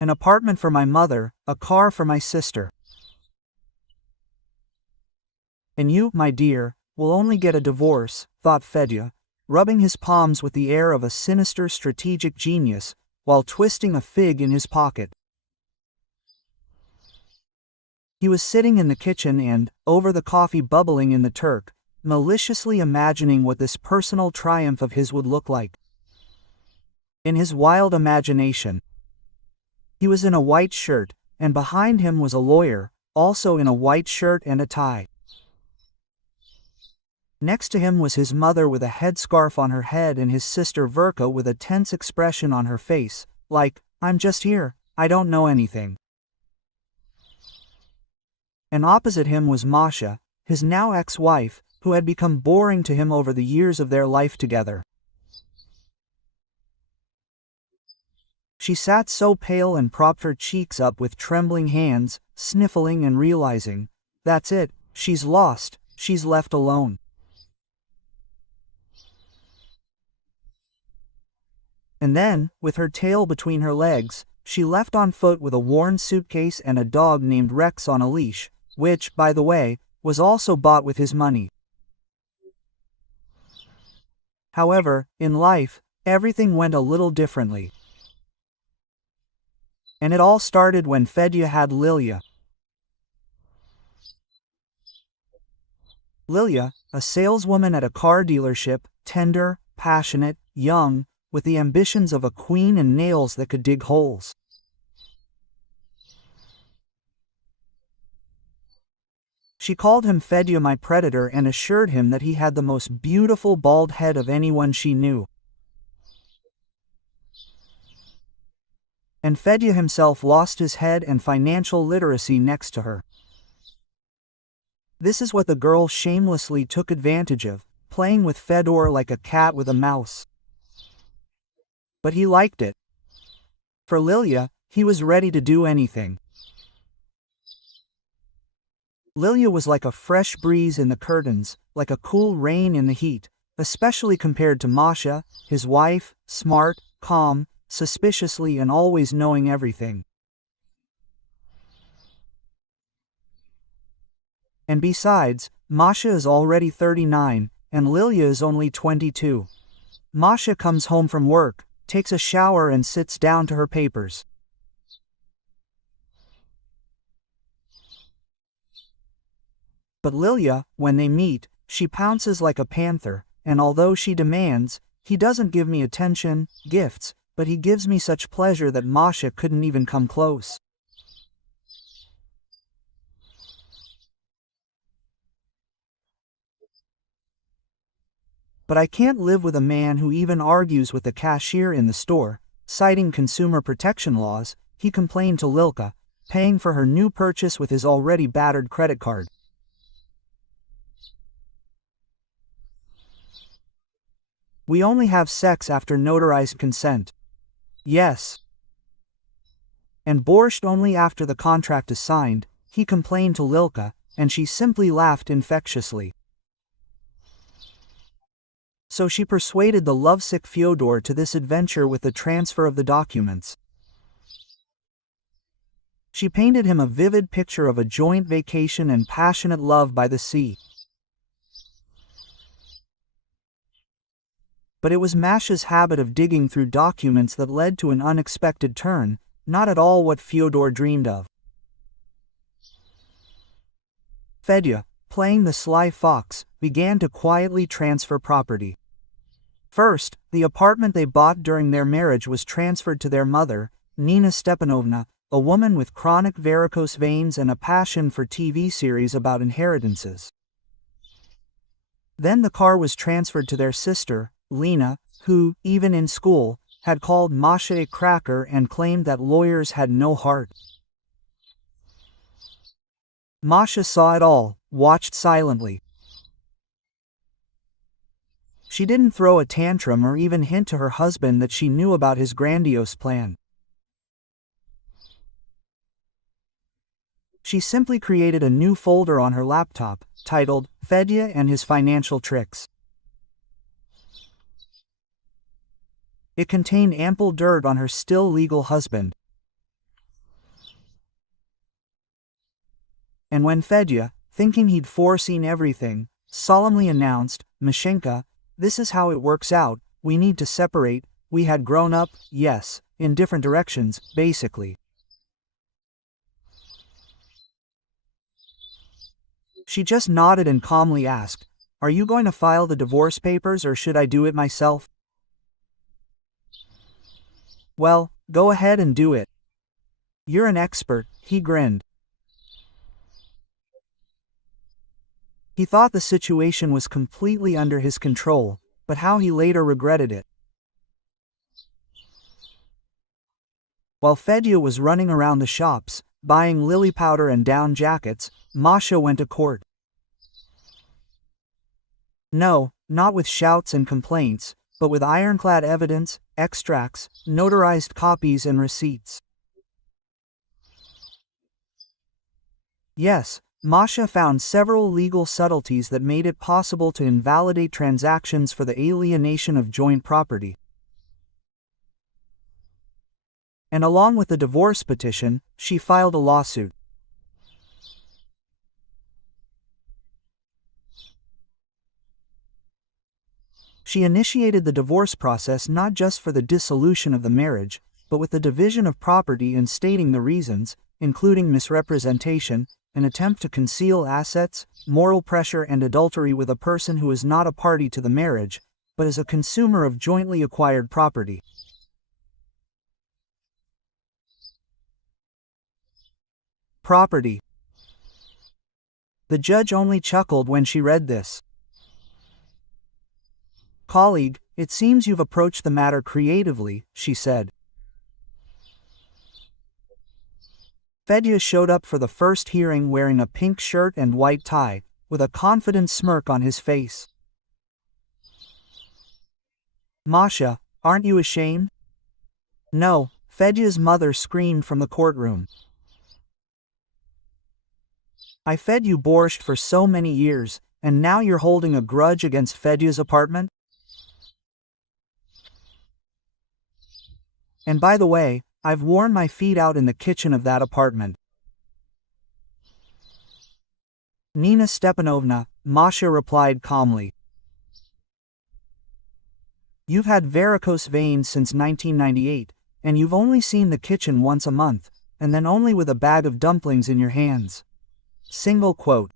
An apartment for my mother, a car for my sister. And you, my dear, will only get a divorce, thought Fedya, rubbing his palms with the air of a sinister strategic genius, while twisting a fig in his pocket. He was sitting in the kitchen and, over the coffee bubbling in the Turk, maliciously imagining what this personal triumph of his would look like. In his wild imagination, he was in a white shirt, and behind him was a lawyer, also in a white shirt and a tie. Next to him was his mother with a headscarf on her head and his sister Verka with a tense expression on her face, like, "I'm just here, I don't know anything." And opposite him was Masha, his now ex-wife, who had become boring to him over the years of their life together. She sat so pale and propped her cheeks up with trembling hands, sniffling and realizing, that's it, she's lost, she's left alone. And then, with her tail between her legs, she left on foot with a worn suitcase and a dog named Rex on a leash, which, by the way, was also bought with his money. However, in life, everything went a little differently. And it all started when Fedya had Lilia. Lilia, a saleswoman at a car dealership, tender, passionate, young, with the ambitions of a queen and nails that could dig holes. She called him Fedya my predator and assured him that he had the most beautiful bald head of anyone she knew. And Fedya himself lost his head and financial literacy next to her. This is what the girl shamelessly took advantage of, playing with Fedor like a cat with a mouse. But he liked it. For Lilia, he was ready to do anything. Lilia was like a fresh breeze in the curtains, like a cool rain in the heat, especially compared to Masha, his wife, smart, calm, suspiciously and always knowing everything. And besides, Masha is already 39, and Lilia is only 22. Masha comes home from work, takes a shower and sits down to her papers. But Lilia, when they meet, she pounces like a panther, and although she demands, "He doesn't give me attention, gifts, but he gives me such pleasure," that Masha couldn't even come close. "But I can't live with a man who even argues with the cashier in the store," citing consumer protection laws, he complained to Lilka, paying for her new purchase with his already battered credit card. "We only have sex after notarized consent." "Yes. And borscht only after the contract is signed," he complained to Lilka, and she simply laughed infectiously. So she persuaded the lovesick Fyodor to this adventure with the transfer of the documents. She painted him a vivid picture of a joint vacation and passionate love by the sea. But it was Masha's habit of digging through documents that led to an unexpected turn, not at all what Fyodor dreamed of. Fedya, playing the sly fox, began to quietly transfer property. First, the apartment they bought during their marriage was transferred to their mother, Nina Stepanovna, a woman with chronic varicose veins and a passion for TV series about inheritances. Then the car was transferred to their sister, Lena, who, even in school, had called Masha a cracker and claimed that lawyers had no heart. Masha saw it all, watched silently. She didn't throw a tantrum or even hint to her husband that she knew about his grandiose plan. She simply created a new folder on her laptop, titled, Fedya and His Financial Tricks. It contained ample dirt on her still legal husband. And when Fedya, thinking he'd foreseen everything, solemnly announced, "Mashenka, this is how it works out, we need to separate, we had grown up, yes, in different directions, basically." She just nodded and calmly asked, "Are you going to file the divorce papers or should I do it myself?" "Well, go ahead and do it. You're an expert," he grinned. He thought the situation was completely under his control, but how he later regretted it. While Fedya was running around the shops, buying lily powder and down jackets, Masha went to court. No, not with shouts and complaints, but with ironclad evidence, extracts, notarized copies and receipts. Yes, Masha found several legal subtleties that made it possible to invalidate transactions for the alienation of joint property. And along with the divorce petition, she filed a lawsuit. She initiated the divorce process not just for the dissolution of the marriage, but with the division of property and stating the reasons, including misrepresentation, an attempt to conceal assets, moral pressure and adultery with a person who is not a party to the marriage, but is a consumer of jointly acquired property. Property. The judge only chuckled when she read this. "Colleague, it seems you've approached the matter creatively," she said. Fedya showed up for the first hearing wearing a pink shirt and white tie, with a confident smirk on his face. "Masha, aren't you ashamed?" "No," Fedya's mother screamed from the courtroom. "I fed you borscht for so many years, and now you're holding a grudge against Fedya's apartment? And by the way, I've worn my feet out in the kitchen of that apartment." "Nina Stepanovna," Masha replied calmly. "You've had varicose veins since 1998, and you've only seen the kitchen once a month, and then only with a bag of dumplings in your hands." Single quote.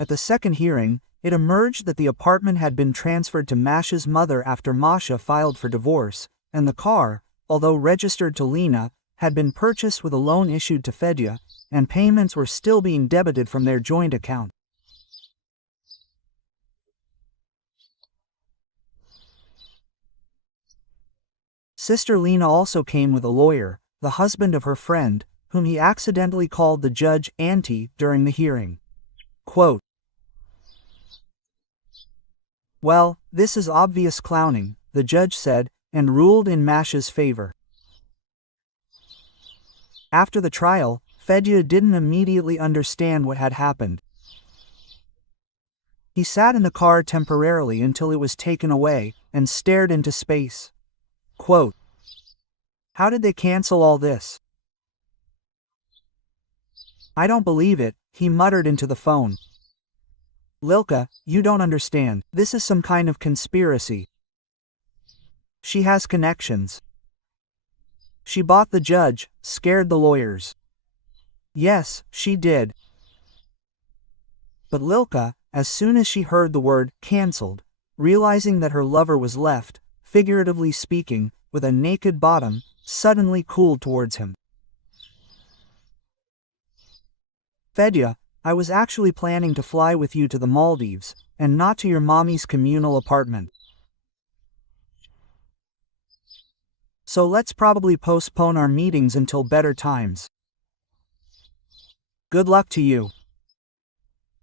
At the second hearing, it emerged that the apartment had been transferred to Masha's mother after Masha filed for divorce, and the car, although registered to Lena, had been purchased with a loan issued to Fedya, and payments were still being debited from their joint account. Sister Lena also came with a lawyer, the husband of her friend, whom he accidentally called the judge Auntie during the hearing. Quote, "Well, this is obvious clowning," the judge said, and ruled in Masha's favor. After the trial, Fedya didn't immediately understand what had happened. He sat in the car temporarily until it was taken away, and stared into space. Quote, "How did they cancel all this? I don't believe it," he muttered into the phone. "Lilka, you don't understand, this is some kind of conspiracy. She has connections. She bought the judge, scared the lawyers." Yes, she did. But Lilka, as soon as she heard the word "cancelled," realizing that her lover was left, figuratively speaking, with a naked bottom, suddenly cooled towards him. "Fedya, I was actually planning to fly with you to the Maldives, and not to your mommy's communal apartment. So let's probably postpone our meetings until better times. Good luck to you.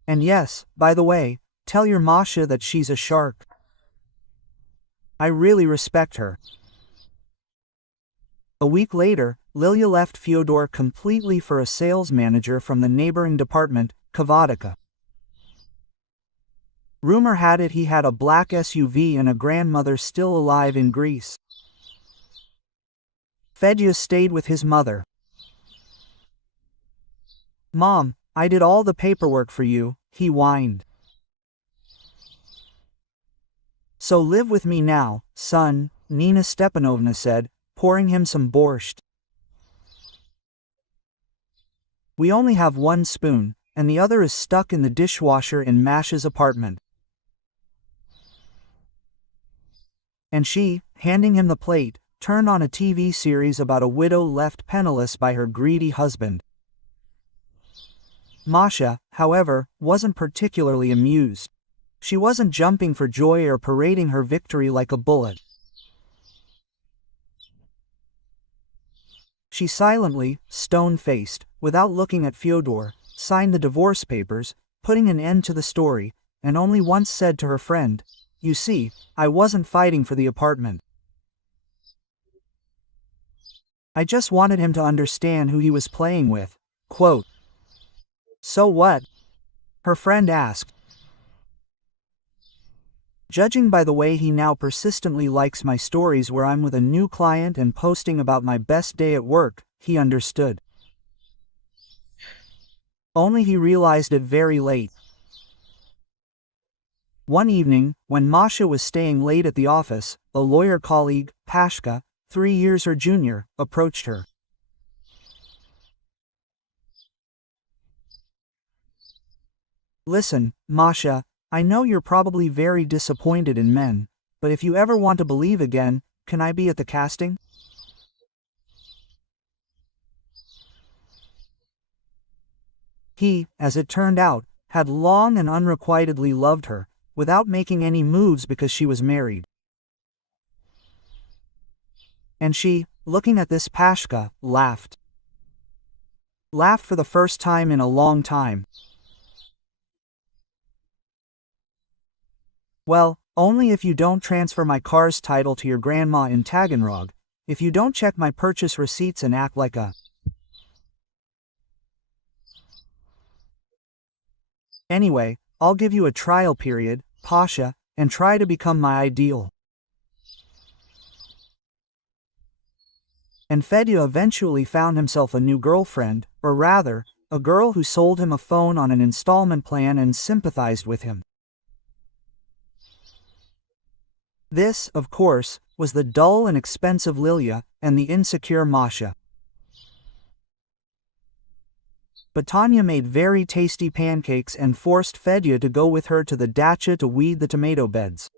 And yes, by the way, tell your Masha that she's a shark. I really respect her." A week later, Lilia left Fyodor completely for a sales manager from the neighboring department, Kavatika. Rumor had it he had a black SUV and a grandmother still alive in Greece. Fedya stayed with his mother. "Mom, I did all the paperwork for you," he whined. "So live with me now, son," Nina Stepanovna said, pouring him some borscht. "We only have one spoon, and the other is stuck in the dishwasher in Masha's apartment." And she, handing him the plate, turned on a TV series about a widow left penniless by her greedy husband. Masha, however, wasn't particularly amused. She wasn't jumping for joy or parading her victory like a bullet. She silently, stone-faced, without looking at Fyodor, signed the divorce papers, putting an end to the story, and only once said to her friend, "You see, I wasn't fighting for the apartment. I just wanted him to understand who he was playing with." Quote. "So what?" her friend asked. "Judging by the way he now persistently likes my stories where I'm with a new client and posting about my best day at work," he understood. Only he realized it very late. One evening, when Masha was staying late at the office, a lawyer colleague, Pashka, 3 years her junior, approached her. "Listen, Masha, I know you're probably very disappointed in men, but if you ever want to believe again, can I be at the casting?" He, as it turned out, had long and unrequitedly loved her, without making any moves because she was married. And she, looking at this Pashka, laughed. Laughed for the first time in a long time. "Well, only if you don't transfer my car's title to your grandma in Taganrog, if you don't check my purchase receipts and act like a... Anyway, I'll give you a trial period, Pasha, and try to become my ideal." And Fedya eventually found himself a new girlfriend, or rather, a girl who sold him a phone on an installment plan and sympathized with him. This, of course, was the dull and expensive Lilia, and the insecure Masha. But Tanya made very tasty pancakes and forced Fedya to go with her to the dacha to weed the tomato beds.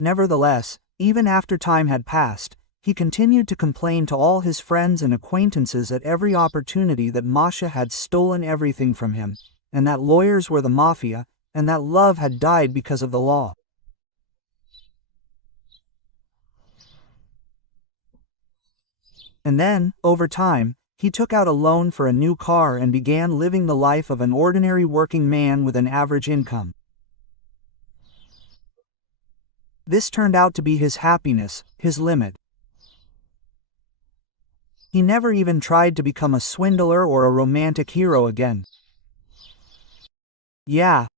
Nevertheless, even after time had passed, he continued to complain to all his friends and acquaintances at every opportunity that Masha had stolen everything from him, and that lawyers were the mafia, and that love had died because of the law. And then, over time, he took out a loan for a new car and began living the life of an ordinary working man with an average income. This turned out to be his happiness, his limit. He never even tried to become a swindler or a romantic hero again. Yeah,